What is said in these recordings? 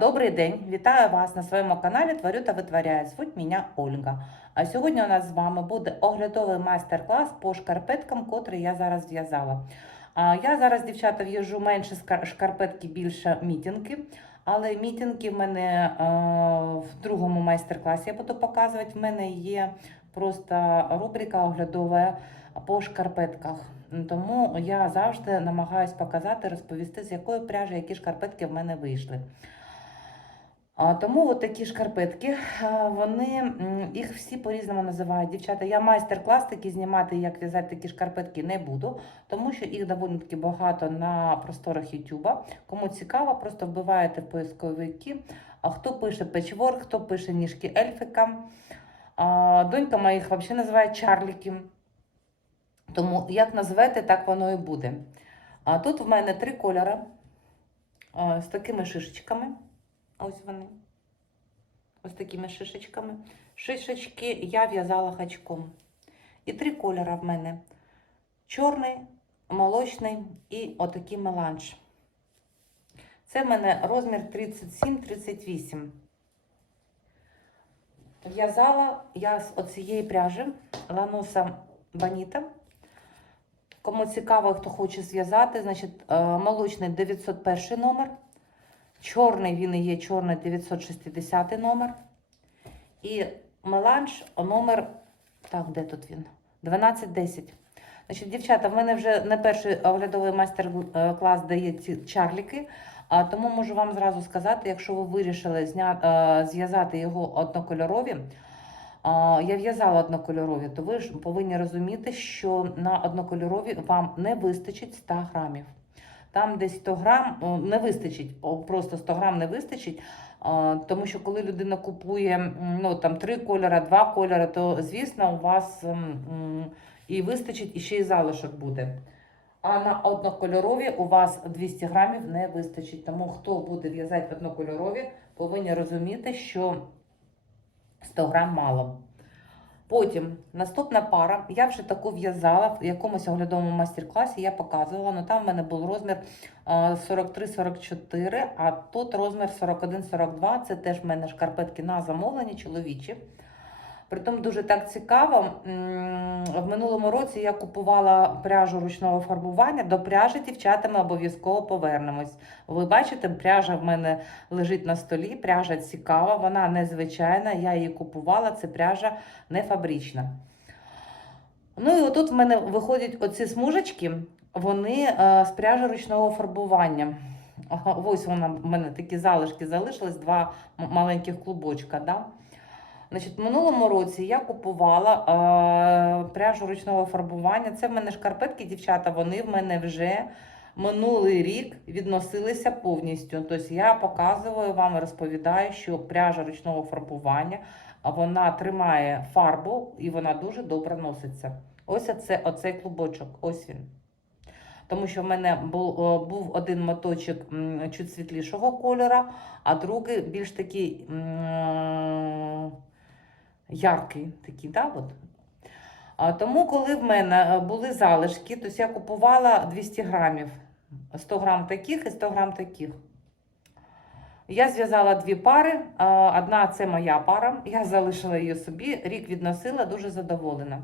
Добрий день! Вітаю вас на своєму каналі Творю та витворяю. Звуть мене Ольга. А сьогодні у нас з вами буде оглядовий майстер-клас по шкарпеткам, котрий я зараз зв'язала. Я зараз, дівчата, в'їжджу менше шкарпетки, більше мітинги. Але мітинги в мене е, в другому майстер-класі я буду показувати. В мене є просто рубрика оглядова по шкарпетках. Тому я завжди намагаюсь показати, розповісти, з якої пряжі які шкарпетки в мене вийшли. Тому от такі шкарпетки, вони їх всі по-різному називають. Дівчата, я майстер-клас такий знімати, як в'язати такі шкарпетки, не буду, тому що їх доволі таки багато на просторах Ютуба. Кому цікаво, просто вбиваєте в поисковики. А хто пише печворк, хто пише ніжки ельфика. А, донька моя їх взагалі називає чарліки. Тому як назвете, так воно і буде. А тут в мене три кольори з такими шишечками. Ось вони. Ось такими шишечками. Шишечки я в'язала хачком. І три кольори в мене: чорний, молочний і отакий меланж. Це в мене розмір 37-38. В'язала я з оцієї пряжі лануса Баніта. Кому цікаво, хто хоче зв'язати, значить, е, молочний 901 номер. Чорний він і є чорний 960 номер. І меланж номер. Так, де тут він? 1210. Значить, дівчата, в мене вже не перший оглядовий майстер-клас дає ці чарліки. А тому можу вам зразу сказати, якщо ви вирішили е, зв'язати його однокольорові, я в'язала однокольорові, то ви ж повинні розуміти, що на однокольорові вам не вистачить 100 грамів. Там десь 100 грам не вистачить, просто 100 грам не вистачить. Тому що коли людина купує ну, там, 3 кольори, 2 кольори, то звісно у вас і вистачить, і ще й залишок буде. А на однокольорові у вас 200 грамів не вистачить. Тому хто буде в'язати однокольорові, повинні розуміти, що 100 грам мало. Потім наступна пара. Я вже таку в'язала в якомусь оглядовому майстер-класі, я показувала, але там в мене був розмір е, 43-44, а тут розмір 41-42. Це теж в мене шкарпетки на замовлення чоловічі. Притом дуже так цікаво. В минулому році я купувала пряжу ручного фарбування. До пряжі дівчата ми обов'язково повернемось. Ви бачите, пряжа в мене лежить на столі. Пряжа цікава, вона незвичайна. Я її купувала. Це пряжа не фабрична. Ну і отут в мене виходять оці смужечки, вони е, з пряжі ручного фарбування. Ось вона в мене такі залишки залишились, два маленьких клубочка. Да? Значить, в минулому році я купувала е, пряжу ручного фарбування. Це в мене шкарпетки, дівчата, вони в мене вже минулий рік відносилися повністю. Тобто я показую вам розповідаю, що пряжа ручного фарбування вона тримає фарбу і вона дуже добре носиться. Ось оце, оцей клубочок, ось він. Тому що в мене був, був один моточок чуть світлішого кольора, а другий більш такий яркий. Такий, да, от. Тому, коли в мене е, були залишки, то я купувала 200 грамів. 100 грам таких і 100 грам таких. Я зв'язала дві пари. Одна це моя пара. Я залишила її собі, рік відносила, дуже задоволена.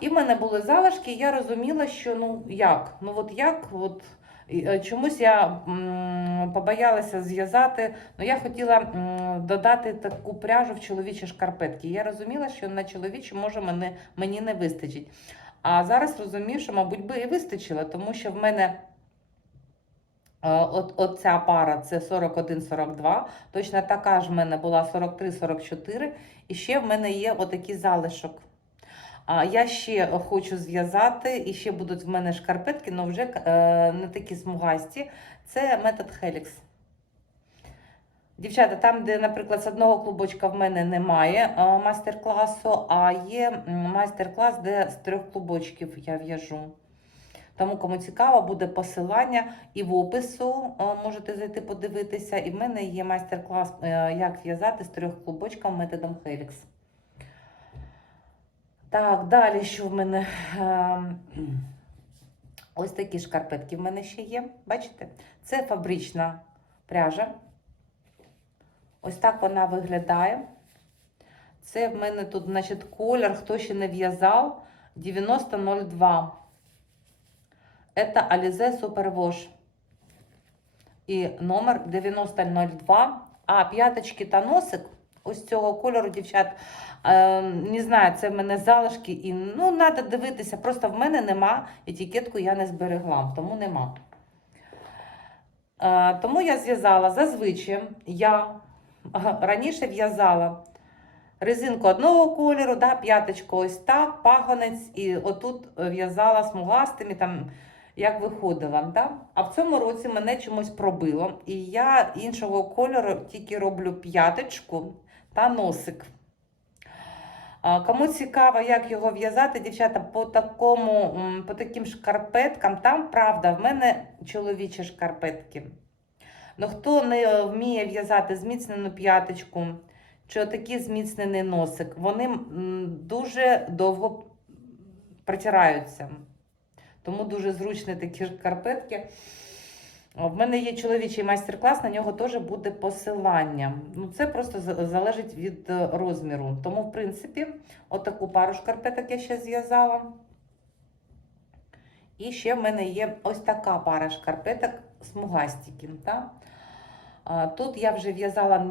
І в мене були залишки, і я розуміла, що ну як? Ну от як? От, чомусь я побоялася зв'язати. Ну я хотіла додати таку пряжу в чоловічі шкарпетки. Я розуміла, що на чоловічі може мене, мені не вистачить. А зараз розумію, що, мабуть, би і вистачило, тому що в мене. Е, От, от ця пара це 41-42. Точно така ж в мене була 43-44. І ще в мене є отакий залишок. А я ще хочу зв'язати, і ще будуть в мене шкарпетки, але вже е, не такі смугасті. Це метод Helix. Дівчата, там, де, наприклад, з одного клубочка в мене немає е, майстер-класу, а є майстер-клас, де з трьох клубочків я в'яжу. Тому, кому цікаво, буде посилання і в опису е, можете зайти подивитися. І в мене є майстер-клас, як в'язати з трьох клубочків методом Helix. Так, далі що в мене? Ем, Ось такі шкарпетки в мене ще є. Бачите? Це фабрична пряжа. Ось так вона виглядає. Це в мене тут, значить, колір, хто ще не в'язав, 9002. Это Alize Super Wash. І номер 9002. А п'яточки та носик ось цього кольору, дівчат. Е, не знаю, це в мене залишки. І, ну, треба дивитися. Просто в мене нема. Етикетку я не зберегла, тому нема. Е, тому я зв'язала зазвичай. Я раніше в'язала резинку одного кольору, да, п'яточку ось так, пагонець, і отут в'язала смугастими, там, як виходила. Да? А в цьому році мене чомусь пробило. І я іншого кольору тільки роблю п'яточку та носик. Кому цікаво, як його в'язати, дівчата, по такому, по таким шкарпеткам, там правда, в мене чоловічі шкарпетки. Ну, хто не вміє в'язати зміцнену п'яточку, чи отакий зміцнений носик, вони дуже довго протираються. Тому дуже зручні такі шкарпетки. В мене є чоловічий майстер-клас, на нього теж буде посилання. Ну, це просто залежить від е, розміру. Тому, в принципі, отаку пару шкарпеток я ще зв'язала. І ще в мене є ось така пара шкарпеток смугастики. Та? А, Тут я вже в'язала е,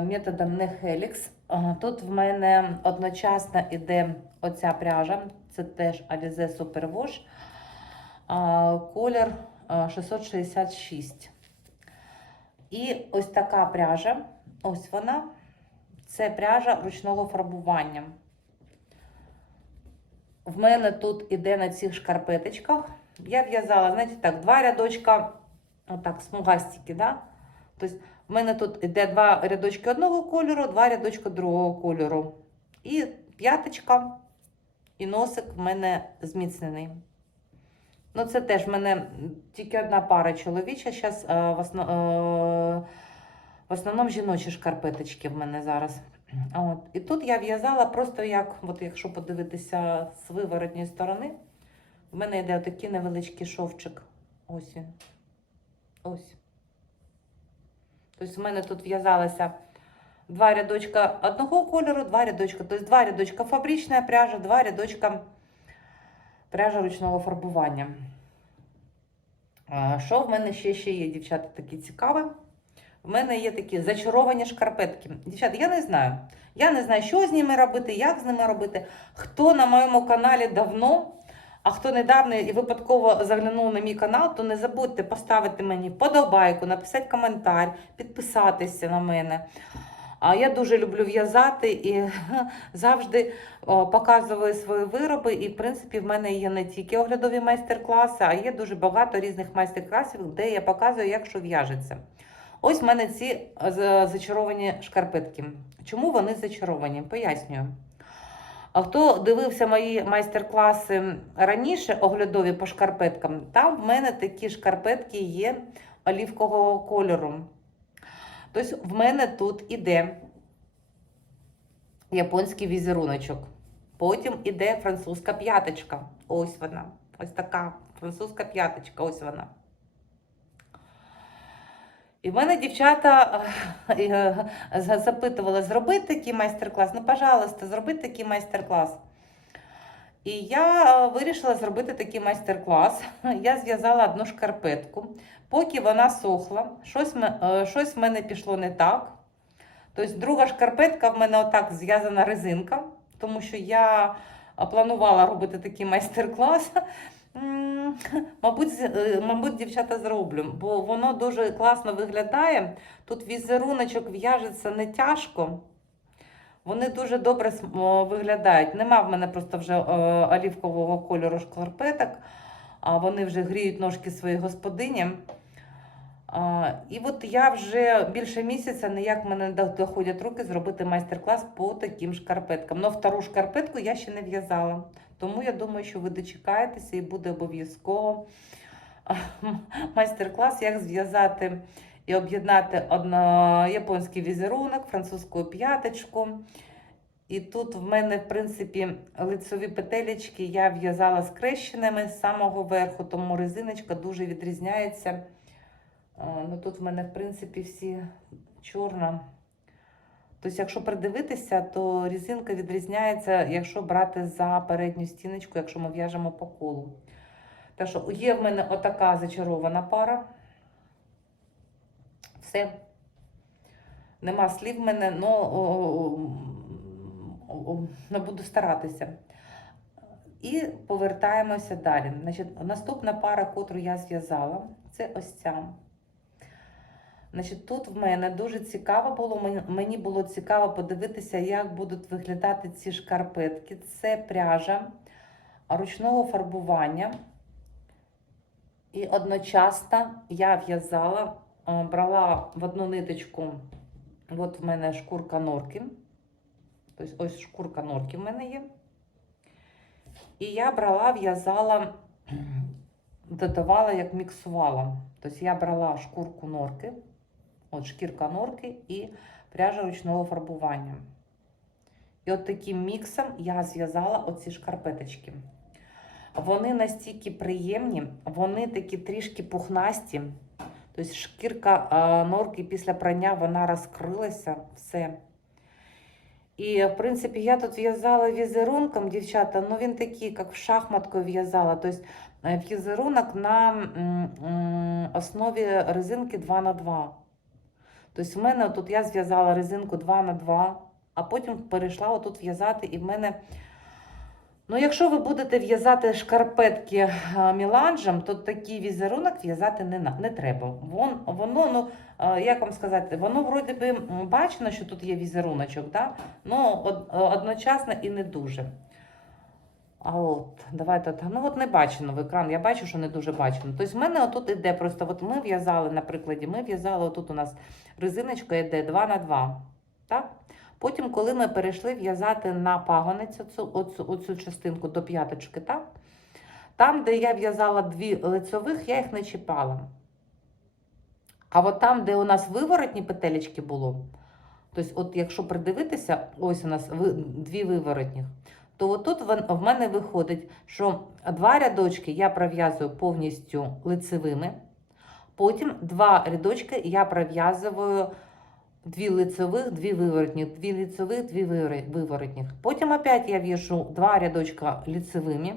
методом не Helix. Тут в мене одночасно іде оця пряжа, це теж Alize Super Wash. Колір 666. І ось така пряжа. Ось вона. Це пряжа ручного фарбування. В мене тут іде на цих шкарпеточках. Я в'язала, знаєте, так, два рядочка, отак, смугастики, да? Тобто, в мене тут іде два рядочки одного кольору, два рядочка другого кольору. І п'яточка, і носик в мене зміцнений. Ну, це теж в мене тільки одна пара чоловіча. Зараз в, основ... е, в основному жіночі шкарпеточки в мене зараз. От. І тут я в'язала просто як, от якщо подивитися з виворотньої сторони, в мене йде отакий невеличкий шовчик. Ось він. Ось. Тобто в мене тут в'язалося два рядочка одного кольору, два рядочка, тобто два рядочка фабрична пряжа, два рядочка пряжа ручного фарбування. Що в мене ще, ще є, дівчата, такі цікаве? В мене є такі зачаровані шкарпетки. Дівчата, я не знаю. Я не знаю, що з ними робити, як з ними робити. Хто на моєму каналі давно, а хто недавно і випадково заглянув на мій канал, то не забудьте поставити мені подобайку, написати коментар, підписатися на мене. А я дуже люблю в'язати і завжди показую свої вироби. І, в принципі, в мене є не тільки оглядові майстер-класи, а є дуже багато різних майстер-класів, де я показую, як що в'яжеться. Ось в мене ці е, зачаровані шкарпетки. Чому вони зачаровані? Пояснюю. А хто дивився мої майстер-класи раніше, оглядові по шкарпеткам, там в мене такі шкарпетки є олівкового кольору. Тобто в мене тут іде японський візеруночок. Потім іде французька п'яточка. Ось вона. Ось така французька п'яточка, ось вона. І в мене дівчата е, е, за- запитували, зробити такий майстер-клас. Ну, пожалуйста, зробити такий майстер-клас. І я е, вирішила зробити такий майстер-клас. Я зв'язала одну шкарпетку. Поки вона сохла, щось, е, щось в мене пішло не так. Тобто друга шкарпетка в мене отак зв'язана резинка, тому що я планувала робити такий майстер-клас. Мабуть, е, мабуть, дівчата зроблю, бо воно дуже класно виглядає. Тут візеруночок в'яжеться не тяжко. Вони дуже добре виглядають. Нема в мене просто вже олівкового кольору шкарпеток, а вони вже гріють ножки своєї господині. І от я вже більше місяця ніяк мене доходять руки зробити майстер-клас по таким шкарпеткам. Но втору шкарпетку я ще не в'язала. Тому я думаю, що ви дочекаєтеся і буде обов'язково майстер-клас, як зв'язати і об'єднати японський візерунок, французьку п'яточку. І тут в мене, в принципі, лицеві петелечки я в'язала скрещеними з самого верху, тому резиночка дуже відрізняється. Ну, тут в мене, в принципі, всі чорна. Тобто, якщо придивитися, то різинка відрізняється, якщо брати за передню стіночку, якщо ми в'яжемо по колу. Так що є в мене отака зачарована пара. Все. Нема слів в мене, не буду старатися. І повертаємося далі. Значить, наступна пара, котру я зв'язала, це ось ця. Значить, тут в мене дуже цікаво було. мені- Мені було цікаво подивитися, як будуть виглядати ці шкарпетки. Це пряжа ручного фарбування. І одночасно я в'язала, е, брала в одну ниточку, от в мене шкурка норки. Тобто ось шкурка норки в мене є. І я брала, в'язала, додавала, як міксувала. Тобто я брала шкурку норки, от шкірка норки і пряжа ручного фарбування. І от таким міксом я зв'язала оці шкарпеточки. Вони настільки приємні, вони такі трішки пухнасті. Тобто шкірка норки після прання вона розкрилася, все. І, в принципі, я тут в'язала візерунком, дівчата, ну він такий, як в шахматку в'язала. Тобто е, візерунок на основі резинки 2 на 2 Тобто, в мене тут я зв'язала резинку 2 на 2 а потім перейшла отут в'язати, і в мене. Ну, якщо ви будете в'язати шкарпетки а, міланжем, то такий візерунок в'язати не, не треба. Вон, воно, ну, як вам сказати, воно вроді би бачено, що тут є візеруночок, да? ну, од, одночасно і не дуже. А от, давайте, ну от не бачено в екран, я бачу, що не дуже бачено. Тобто в мене отут іде просто, от ми в'язали, на прикладі, ми в'язали, отут у нас резиночка йде 2 на 2 так? Потім, коли ми перейшли в'язати на пагонець оцю, оцю, оцю частинку до п'яточки, так? там, де я в'язала дві лицьових, я їх не чіпала. А от там, де у нас виворотні петелечки було, тобто, от якщо придивитися, ось у нас дві виворотні, то отут в мене виходить, що два рядочки я пров'язую повністю лицевими, потім два рядочки я пров'язую дві лицевих, дві виворотних, дві лицевих, дві вивор- виворотних. Потім опять я в'яжу два рядочка лицевими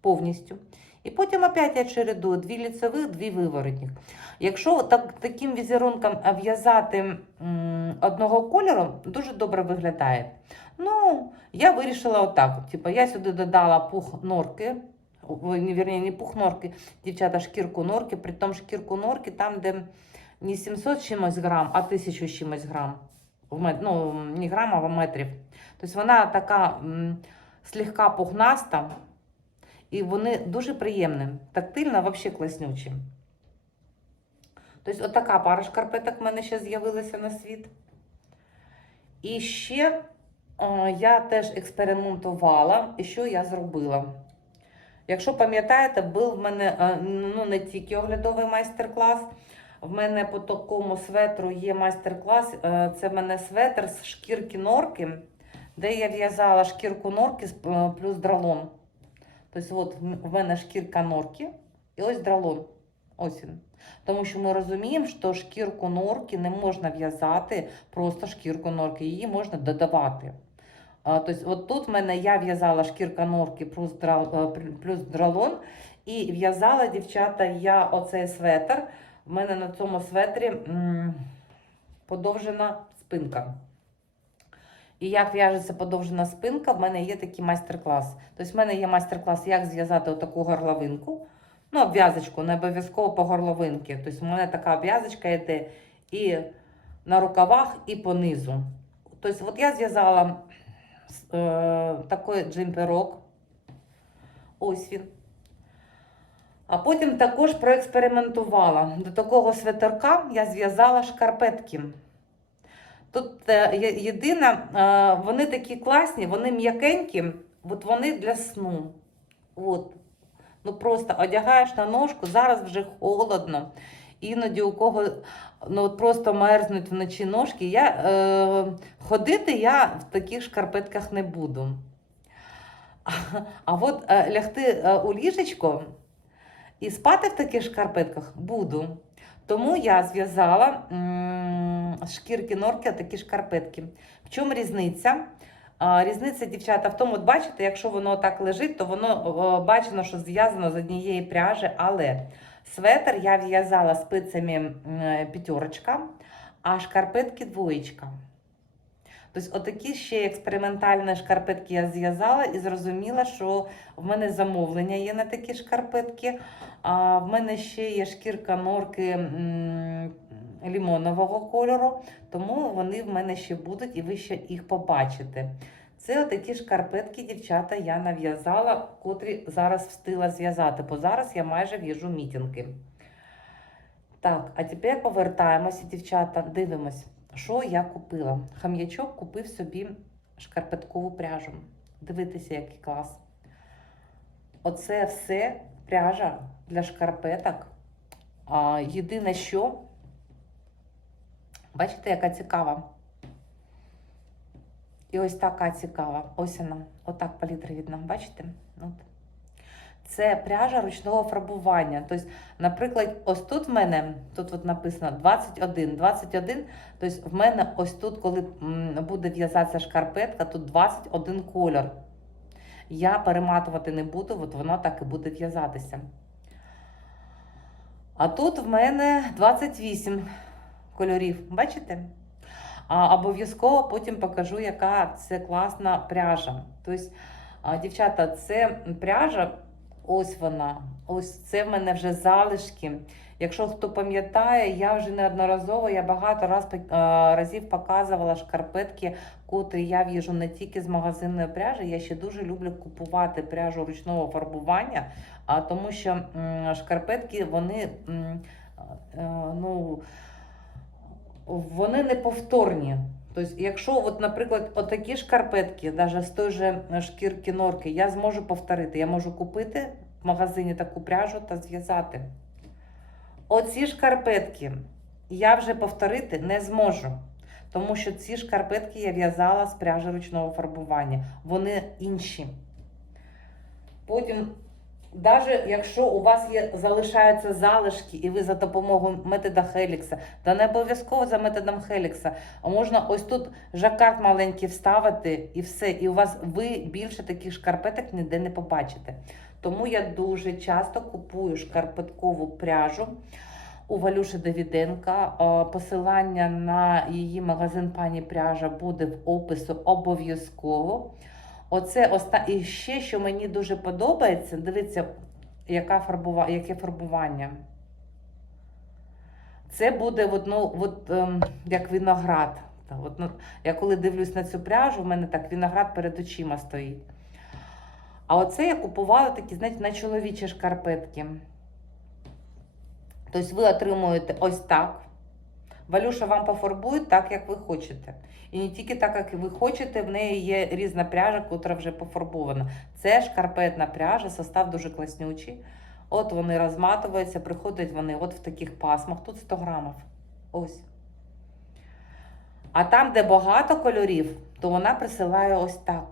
повністю. І потім опять я чередую дві лицевих, дві виворотних. Якщо так, таким візерунком в'язати одного кольору, дуже добре виглядає. Ну, я вирішила отак. Типу, я сюди додала пух норки. Вірні, не пух норки, дівчата, шкірку норки, при тому шкірку норки, там, де не 700 чимось грам, а 1000 чимось грам. В мет... Ну, не грам, а в метрів. Тобто вона така слегка пухнаста, і вони дуже приємні. Тактильно, взагалі класнючі. Тобто, отака пара шкарпеток в мене ще з'явилася на світ. І ще е, я теж експериментувала, і що я зробила. Якщо пам'ятаєте, був в мене е, ну, не тільки оглядовий майстер-клас. В мене по такому светру є майстер-клас. Е, Це в мене светр з шкірки норки, де я в'язала шкірку норки е, плюс дралон. Тобто, от в мене шкірка норки і ось дралон. Ось він. Тому що ми розуміємо, що шкірку норки не можна в'язати просто шкірку норки, її можна додавати. Тобто, от тут в мене я в'язала шкірка норки плюс, драл, е, плюс дралон, і в'язала, дівчата, я оцей светр. В мене на цьому светрі подовжена спинка. І як в'яжеться подовжена спинка, в мене є такий майстер-клас. Тобто, в мене є майстер-клас, як зв'язати отаку горловинку. Ну, обв'язочку, не обов'язково по горловинки. Тобто, в мене така обв'язочка йде і на рукавах, і по низу. Тобто, от я зв'язала е, такий джемперок. Ось він. А потім також проекспериментувала. До такого светерка я зв'язала шкарпетки. Тут е, єдине, вони такі класні, вони м'якенькі, от вони для сну. От. Ну просто одягаєш на ножку, зараз вже холодно. Іноді у кого ну, просто мерзнуть вночі ножки. Я, е, ходити я в таких шкарпетках не буду. А, а от е, лягти е, у ліжечко і спати в таких шкарпетках буду. Тому я зв'язала з шкірки норки такі шкарпетки. В чому різниця? Різниця, дівчата, в тому, от бачите, якщо воно так лежить, то воно бачено, що зв'язано з однієї пряжі, але светр я в'язала спицями п'ятерочка, а шкарпетки двоєчка. Тобто, отакі ще експериментальні шкарпетки я зв'язала і зрозуміла, що в мене замовлення є на такі шкарпетки. А в мене ще є шкірка норки лімонового кольору, тому вони в мене ще будуть і ви ще їх побачите. Це отакі шкарпетки, дівчата, я нав'язала, котрі зараз встигла зв'язати, бо зараз я майже в'їжу мітинги. Так, а тепер повертаємося, дівчата, дивимось, що я купила. Хам'ячок купив собі шкарпеткову пряжу. Дивіться, який клас. Оце все пряжа для шкарпеток. А, єдине, що, бачите, яка цікава. І ось така цікава. Ось вона. Отак палітра видно. Бачите? От. Це пряжа ручного фарбування. Тобто, наприклад, ось тут в мене, тут от написано 21, 21, тобто в мене ось тут, коли буде в'язатися шкарпетка, тут 21 кольор. Я перематувати не буду, от воно так і буде в'язатися. А тут в мене 28 кольорів. Бачите? А, обов'язково потім покажу, яка це класна пряжа. Тобто, дівчата, це пряжа, ось вона. Ось це в мене вже залишки. Якщо хто пам'ятає, я вже неодноразово, я багато раз, разів показувала шкарпетки, котрі я в'їжу не тільки з магазинної пряжі, я ще дуже люблю купувати пряжу ручного фарбування, а, тому що шкарпетки, вони, е, ну, вони неповторні. Тобто, якщо, от, наприклад, отакі шкарпетки, навіть з той же шкірки норки, я зможу повторити. Я можу купити в магазині таку пряжу та зв'язати. Оці шкарпетки я вже повторити не зможу. Тому що ці шкарпетки я в'язала з пряжі ручного фарбування. Вони інші. Потім Навіть якщо у вас є залишаються залишки, і ви за допомогою метода Хелікса, та не обов'язково за методом Хелікса, а можна ось тут жакард маленький вставити і все. І у вас ви більше таких шкарпеток ніде не побачите. Тому я дуже часто купую шкарпеткову пряжу у Валюші Давіденка. Посилання на її магазин пані пряжа буде в опису обов'язково. Оце оста... І ще, що мені дуже подобається, дивіться, яка фарбува... яке фарбування. Це буде от, ну, от, ем, як виноград. От, ну, я коли дивлюсь на цю пряжу, в мене так виноград перед очима стоїть. А оце я купувала такі, знаєте, на чоловічі шкарпетки. Тобто ви отримуєте ось так. Валюша вам пофарбує так, як ви хочете. І не тільки так, як ви хочете, в неї є різна пряжа, яка вже пофарбована. Це шкарпетна пряжа, состав дуже класнючий. От вони розматуються, приходять вони от в таких пасмах. Тут 100 грамів. Ось. А там, де багато кольорів, то вона присилає ось так.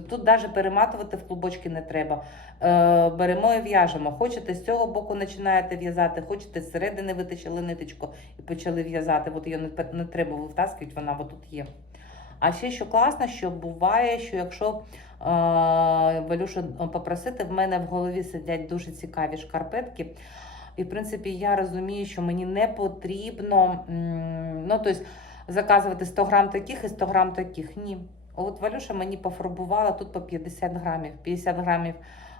То тут навіть перематувати в клубочки не треба. Е, беремо і в'яжемо. Хочете з цього боку починаєте в'язати, хочете з середини витащили ниточку і почали в'язати. От її не, не треба витаскувати, вона отут є. А ще що класно, що буває, що якщо е, Валюшу попросити, в мене в голові сидять дуже цікаві шкарпетки. І, в принципі, я розумію, що мені не потрібно ну, тобто, заказувати 100 грам таких і 100 грам таких. Ні. От Валюша мені пофарбувала тут по 50 грамів. 50 грамів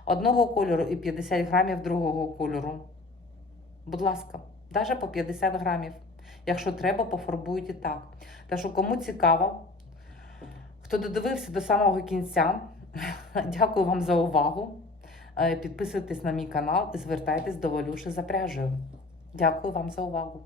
одного кольору і 50 грамів другого кольору. Будь ласка, навіть по 50 грамів. Якщо треба, пофарбують і так. Так що, кому цікаво, хто додивився до самого кінця, дякую вам за увагу. Е, Підписуйтесь на мій канал і звертайтесь до Валюші за пряжею. Дякую вам за увагу.